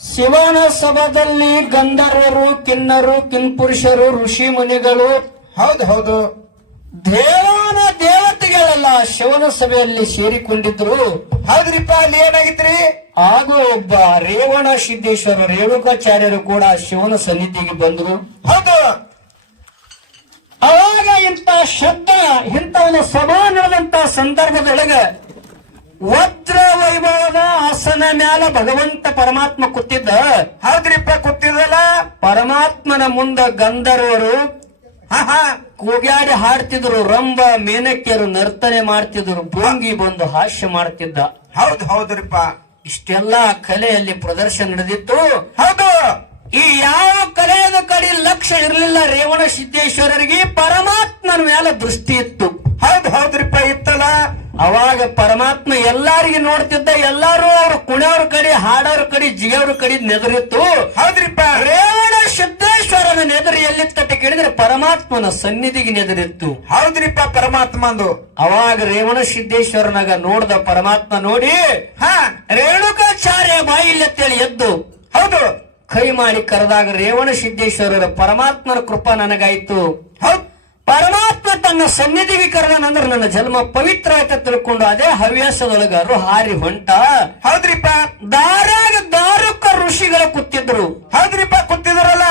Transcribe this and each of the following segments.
ಶಿವನ ಸಭದಲ್ಲಿ ಗಂಧರ್ವರು, ಕಿನ್ನರು, ಕಿನ್ಪುರುಷರು, ಋಷಿ ಮುನಿಗಳು, ಹೌದು ಹೌದು. ದೇವಾನ ದೇವತೆಗಳೆಲ್ಲ ಶಿವನ ಸಭೆಯಲ್ಲಿ ಸೇರಿಕೊಂಡಿದ್ರು. ಹೌದ್ರಿಪ್ಪ, ಅಲ್ಲಿ ಏನಾಗಿತ್ರಿ? ಹಾಗೂ ಒಬ್ಬ ರೇವಣ ಸಿದ್ದೇಶ್ವರ ರೇಣುಕಾಚಾರ್ಯರು ಕೂಡ ಶಿವನ ಸನ್ನಿಧಿಗೆ ಬಂದ್ರು. ಹೌದು. ಅವಾಗ ಇಂಥ ಶಬ್ದ, ಇಂಥ ಒಂದು ಸಭಾ ನಡೆದಂತ ಸಂದರ್ಭದೊಳಗ ವಜ್ರ ವೈಭವದ ಆಸನ ಮ್ಯಾಲ ಭಗವಂತ ಪರಮಾತ್ಮ ಕೂತಿದ್ದ. ಹೌದ್ರಿಪ್ಪ, ಕೂತಿದಲ್ಲ. ಪರಮಾತ್ಮನ ಮುಂದ ಗಂಧರ್ವರು ಕೂಗ್ಯಾಡಿ ಹಾಡ್ತಿದ್ರು, ರಂಭ ಮೇನಕೆಯರು ನರ್ತನೆ ಮಾಡ್ತಿದ್ರು, ಭೃಂಗಿ ಬಂದು ಹಾಸ್ಯ ಮಾಡ್ತಿದ್ದ. ಹೌದು ಹೌದ್ರಿಪ್ಪ. ಇಷ್ಟೆಲ್ಲಾ ಕಲೆಯಲ್ಲಿ ಪ್ರದರ್ಶನ ನಡೆದಿತ್ತು. ಹೌದು. ಈ ಯಾವ ಕಲೆಯ ಕಡೆ ಲಕ್ಷ್ಯ ಇರಲಿಲ್ಲ ರೇವಣ ಸಿದ್ದೇಶ್ವರರಿಗೆ, ಪರಮಾತ್ಮನ ಮೇಲೆ ದೃಷ್ಟಿ ಇತ್ತು. ಹೌದು ಹೌದ್ರಿಪ್ಪ, ಇತ್ತಲ್ಲ. ಅವಾಗ ಪರಮಾತ್ಮ ಎಲ್ಲಾರಿಗೆ ನೋಡ್ತಿದ್ದ. ಎಲ್ಲಾರು ಅವ್ರ ಕುಣಿಯವ್ರ ಕಡೆ, ಹಾಡೋರ ಕಡೆ, ಜಿಯವ್ರ ಕಡೆ ನೆದರಿತ್ತು. ಹೌದ್ರಿಪ್ಪ. ರೇವಣ ಸಿದ್ದೇಶ್ವರನ ನೆದರಿ ಎಲ್ಲಿತ್ತಂತ ಕೇಳಿದ್ರೆ ಪರಮಾತ್ಮನ ಸನ್ನಿಧಿಗೆ ನೆದರಿತ್ತು. ಹೌದ್ರಿಪ್ಪ, ಪರಮಾತ್ಮಂದು. ಅವಾಗ ರೇವಣ ಸಿದ್ದೇಶ್ವರನಾಗ ನೋಡ್ದ ಪರಮಾತ್ಮ. ನೋಡಿ ರೇಣುಕಾಚಾರ್ಯ ಬಾಯಿಲ್ಲತ್ತೇಳಿ ಎದ್ದು ಹೌದು ಕೈ ಮಾಡಿ ಕರೆದಾಗ ರೇವಣ ಸಿದ್ದೇಶ್ವರರ ಪರಮಾತ್ಮನ ಕೃಪಾ ನನಗಾಯ್ತು. ಹೌದು. ಪರಮಾತ್ಮ ತನ್ನ ಸನ್ನಿಧಿಗೆ ಕರೆದನಂದ್ರೆ ನನ್ನ ಜನ್ಮ ಪವಿತ್ರ ಆಯ್ತ ತಿಳ್ಕೊಂಡು ಅದೇ ಹವ್ಯಾಸದೊಳಗಾರು ಹಾರಿ ಹೊಂಟ. ಹೌದ್ರಿಪ್ಪ. ದಾರ್ಯಾಗ ದಾರುಕ ಋಷಿಗಳು ಕೂತಿದ್ರು. ಹೌದ್ರಿಪ್ಪ, ಕೂತಿದ್ರಲ್ಲ.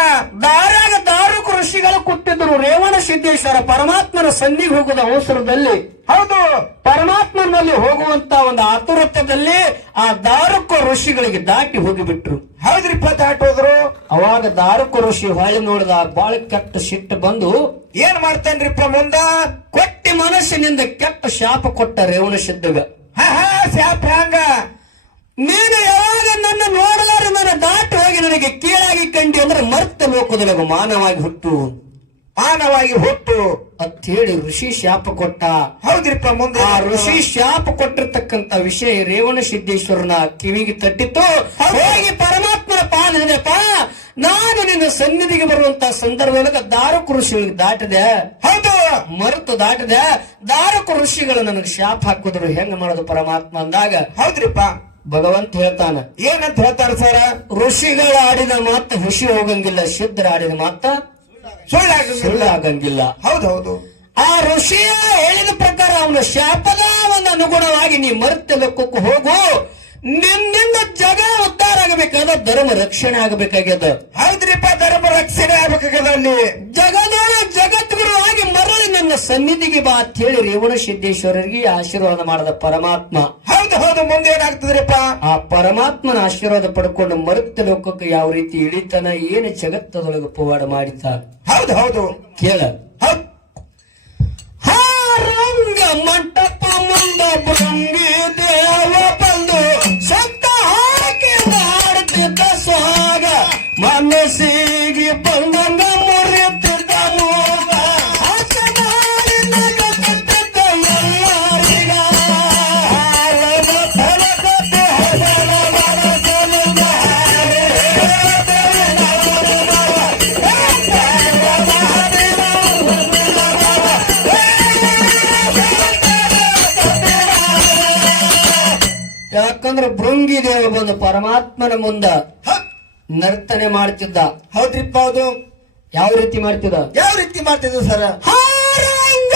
ದಾರ್ಯಾಗ ದಾರುಕ ಋಷಿಗಳು ಕೂತಿದ್ರು. ರೇವಣ ಸಿದ್ದೇಶ್ವರ ಪರಮಾತ್ಮನ ಸನ್ನಿಗೆ ಹೋಗುವ ಅವಸರದಲ್ಲಿ, ಹೌದು, ಪರಮಾತ್ಮನಲ್ಲಿ ಹೋಗುವಂತ ಒಂದು ಆತುರತ್ವದಲ್ಲಿ ಆ ದಾರುಕ ಋಷಿಗಳಿಗೆ ದಾಟಿ ಹೋಗಿಬಿಟ್ರು. ಹೌದ್ರಿಪ್ಪ, ದಾಟೋದ್ರು. ಅವಾಗ ದಾರುಕ ಋಷಿ ಹೊಳ್ಳಿ ನೋಡಿದ, ಬಾಳ ಕೆಟ್ಟ ಸಿಟ್ಟು ಬಂದು ಏನ್ ಮಾಡ್ತೇನ್ರಿಪ್ಪ ಮುಂದ? ಕೊಟ್ಟಿ ಮನಸ್ಸಿನಿಂದ ಕೆಟ್ಟ ಶಾಪ ಕೊಟ್ಟ ರೇವಣ ಸಿದ್ಧಗ. ಶಾಪ ಹಂಗ? ನೀನು ಯಾವಾಗ ನನ್ನ ನೋಡಲಾರ ನನ್ನ ದಾಟಿ ಹೋಗಿ ನನಗೆ ಕೀಳಾಗಿ ಕಂಡಿ ಅಂದ್ರೆ ಮರ್ತ ಲೋಕದೊಳಗ ಮಾನವಾಗಿ ಹುಟ್ಟು, ಮಾನವಾಗಿ ಹುಟ್ಟು ಅಂತ ಹೇಳಿ ಋಷಿ ಶಾಪ ಕೊಟ್ಟ. ಹೌದ್ರಿಪ್ಪ, ಮುಂದೆ ಆ ಋಷಿ ಶಾಪ ಕೊಟ್ಟಿರ್ತಕ್ಕಂತ ವಿಷಯ ರೇವಣ ಸಿದ್ದೇಶ್ವರನ ಕಿವಿಗೆ ತಟ್ಟಿತ್ತು. ಹೋಗಿ ಪರಮಾತ್ಮನ ಪಾಲನೆಪ್ಪ, ನಾನು ನಿನ್ನ ಸನ್ನಿಧಿಗೆ ಬರುವಂತ ಸಂದರ್ಭದೊಳಗ ದಾರುಕ ಋಷಿಗಳಿಗೆ ದಾಟಿದೆ. ಹೌದು, ಮರೆತು ದಾಟಿದೆ. ದಾರುಕ ಋಷಿಗಳು ನನಗೆ ಶಾಪ ಹಾಕಿದ್ರು, ಹೆಂಗ ಮಾಡೋದು ಪರಮಾತ್ಮ ಅಂದಾಗ, ಹೌದ್ರಿಪ್ಪ, ಭಗವಂತ ಹೇಳ್ತಾನ. ಏನಂತ ಹೇಳ್ತಾರ ಸರ? ಋಷಿಗಳ ಆಡಿದ ಮಾತ ಹುಷಿ ಹೋಗಂಗಿಲ್ಲ, ಸಿದ್ಧರ ಆಡಿದ ಮಾತ ಸುಳ್ಳಾಗಂಗಿಲ್ಲ. ಹೌದೌದು. ಆ ಋಷಿಯ ಹೇಳಿದ ಪ್ರಕಾರ ಅವನ ಶಾಪದ ಒಂದು ಅನುಗುಣವಾಗಿ ನೀ ಮರ್ತ್ಯ ಲೋಕಕ್ಕೆ ಹೋಗು, ನಿನ್ನಿಂದ ಜಗ ಉದ್ಧಾರ ಆಗಬೇಕಾದ, ಧರ್ಮ ರಕ್ಷಣೆ ಆಗಬೇಕಾಗ್ಯದ. ಹೌದ್ರಿಪ್ಪ, ಧರ್ಮ ರಕ್ಷಣೆ ಆಗ್ಬೇಕಾಗ್ಯದ. ಅಲ್ಲಿ ಜಗದೇವ ಜಗದ್ಗುರುವಾಗಿ ಮರಳಿ ನನ್ನ ಸನ್ನಿಧಿಗೆ ಬಾ ಅಂತ ಹೇಳಿ ರೇವಣ ಸಿದ್ದೇಶ್ವರರಿಗೆ ಆಶೀರ್ವಾದ ಮಾಡದ ಪರಮಾತ್ಮ. ಹೌದು ಹೌದು. ಮುಂದೆ ಏನಾಗ್ತದ್ರಿಪ್ಪ? ಆ ಪರಮಾತ್ಮನ ಆಶೀರ್ವಾದ ಪಡ್ಕೊಂಡು ಮರುತ್ತ ಲೋಕಕ್ಕೆ ಯಾವ ರೀತಿ ಇಳಿತಾನ, ಏನು ಜಗತ್ತದೊಳಗೆ ಪವಾಡ ಮಾಡಿತ. ಹೌದು ಹೌದು. ಕೇಳ. ಹೌದು. ರಂಗ ಮಂಟಪ ಮುಂದ ಭೃಂಗಿ ದೇವ ಬಂದು ಸತ್ತ ಹಾಕಿ ಮಾಡುತ್ತಿದ್ದ ಸ್ವಾಗ, ಮನಸ್ಸಿಗೆ ಬಂದಂಗ ಮುರಿಯುತ್ತಿದ್ದ ಮೂಗ, ಆಟ ಮಾಡಿ ನಗುತ್ತಿದ್ದ ಎಲ್ಲರಿಗ. ಯಾಕಂದ್ರೆ ಭೃಂಗಿ ದೇವ ಬಂದು ಪರಮಾತ್ಮನ ಮುಂದ ನರ್ತನೆ ಮಾಡ್ತಿದ್ದ. ಹೌದ್ರಿಪ್ಪ, ಹೌದು. ಯಾವ ರೀತಿ ಮಾಡ್ತಿದ್ದ? ಯಾವ ರೀತಿ ಮಾಡ್ತಿದ್ದ ಸರ? ಹಾರಂಗ